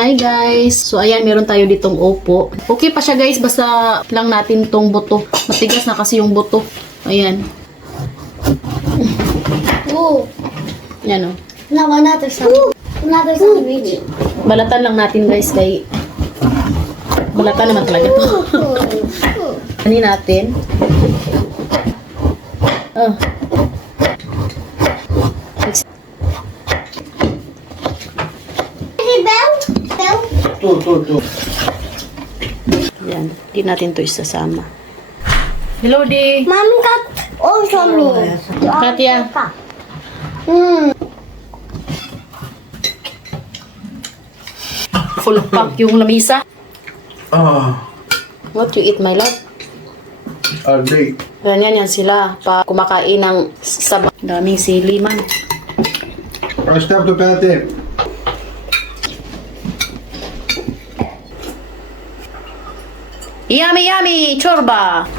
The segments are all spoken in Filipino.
Hi guys! So ayan, meron tayo ditong opo. Okay pa siya guys, basta lang natin tong buto. Matigas na kasi yung buto. Ayan. Oh, Yan o. now another sandwich. Balatan lang natin guys kay balatan naman talaga to. Ano natin? Oh. Yan, di natin to isasama. Hello, di. Mommy got also me. Katya. Full pack yung lamisa. What you eat, my love? Day. Ganyan yan sila. Pa kumakain ng sabak. Daming sili man. Stop the pate. Yummy, yummy! Chorba!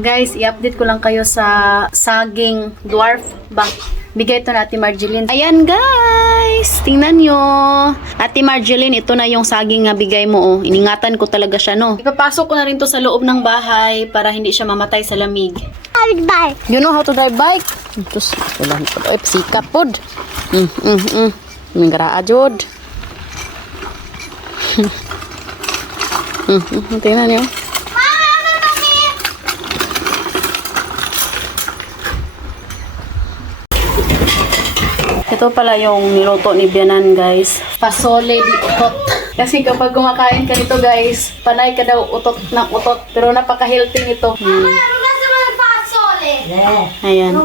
Guys, i-update ko lang kayo sa saging dwarf ba. Bigay ito na Ate Marjeline. Ayan guys, tingnan nyo. Ate Marjeline, ito na yung saging nga bigay mo. Oh. Iningatan ko talaga siya, no? Ipapasok ko na rin to sa loob ng bahay para hindi siya mamatay sa lamig. Bye. You know how to drive bike? Tapos, wala ko. Ay, sikap pod. Mingara ajod. Tingnan nyo. Ito pala yung niluto ni Bianan, guys. Pasole di utot. Kasi kapag kumakain ka nito, guys, panay ka daw utot ng utot. Pero napaka-healthy nito. Ayan.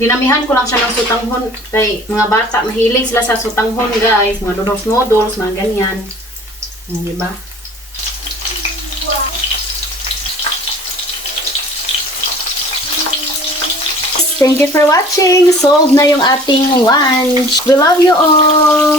Dinamihan ko lang siya ng sutanghon. Kay mga bata, mahilig sila sa sutanghon, guys. Mga noodles, mga ganyan. Diba? Thank you for watching. Solved na yung ating lunch. We love you all.